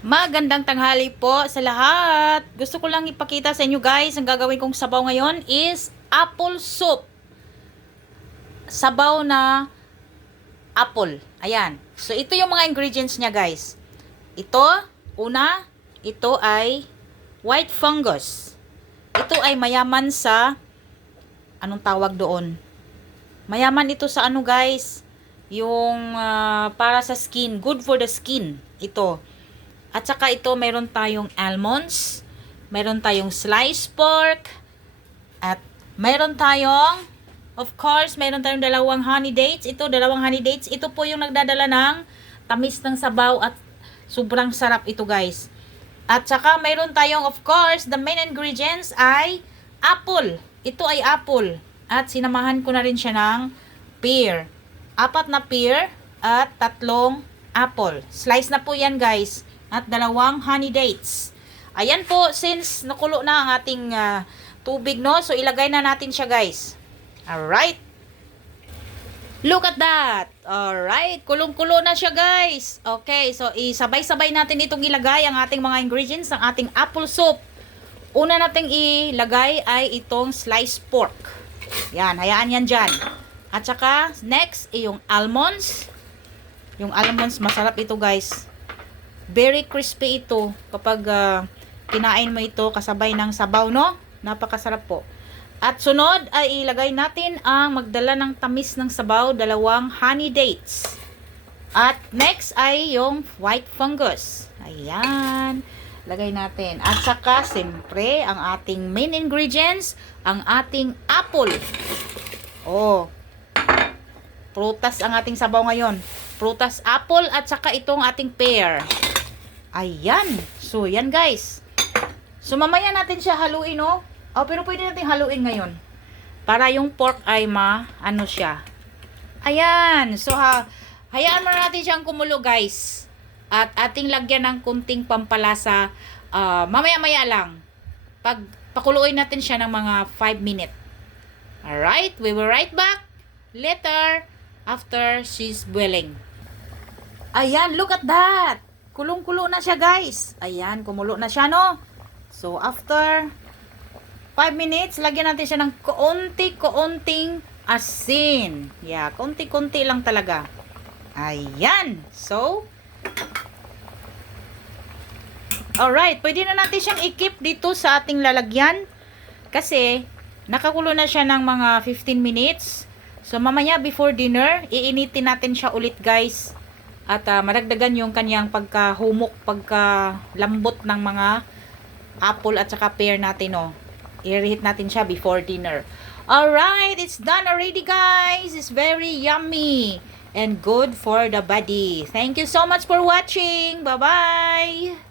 Magandang tanghali po sa lahat. Gusto ko lang ipakita sa inyo guys, ang gagawin kong sabaw ngayon is apple soup. Sabaw na apple. Ayan. So ito yung mga ingredients niya guys. Ito, ito ay white fungus. Ito ay mayaman sa, anong tawag doon? Mayaman ito sa ano guys? Yung para sa skin. Good for the skin. Ito. At saka ito, meron tayong almonds, meron tayong sliced pork, at meron tayong, of course, meron tayong dalawang honey dates. Ito, dalawang honey dates. Ito po yung nagdadala ng tamis ng sabaw at sobrang sarap ito guys. At saka meron tayong, of course, the main ingredients ay apple. Ito ay apple. At sinamahan ko na rin siya ng pear. 4 na pear at 3 apple. Slice na po yan guys. At 2 honey dates. Ayan po, since nakulo na ang ating tubig, no? So, ilagay na natin siya, guys. Alright. Look at that. Alright. Kulong-kulo na siya, guys. Okay, so, isabay-sabay natin itong ilagay ang ating mga ingredients ng ating apple soup. Una nating ilagay ay itong sliced pork. Yan, hayaan yan dyan. At saka, next, yung almonds. Yung almonds, masarap ito, guys. Very crispy ito kapag kinain mo ito kasabay ng sabaw, no? Napakasarap po. At sunod ay ilagay natin ang magdala ng tamis ng sabaw, 2 honey dates. At next ay yung white fungus. Ayan. Lagay natin. At saka, siyempre, ang ating main ingredients, ang ating apple. Oh. Prutas ang ating sabaw ngayon. Prutas, apple, at saka itong ating pear. Ayan. So, yan guys. So, mamaya natin siya haluin, no? Oh, pero pwede natin haluin ngayon. Para yung pork ay ano siya. Ayan. So, hayaan mo na natin siyang kumulo, guys. At ating lagyan ng kunting pampalasa. Mamaya-maya lang. Pakuluin natin siya ng mga 5 minutes. Alright. We will right back later after she's boiling. Ayan. Look at that. Kulong-kulo na siya guys. Ayan, kumulo na siya, no? So, after 5 minutes, lagyan natin siya ng konti-konting asin. Yeah, konti-konti lang talaga. Ayan. So, alright, pwede na natin siyang i-keep dito sa ating lalagyan. Kasi, nakakulo na siya ng mga 15 minutes. So, mamaya before dinner, iinitin natin siya ulit guys. At maragdagan yung kanyang pagkahumok, pagkalambot ng mga apple at saka pear natin, no. I-reheat natin siya before dinner. Alright, it's done already, guys. It's very yummy and good for the body. Thank you so much for watching. Bye-bye.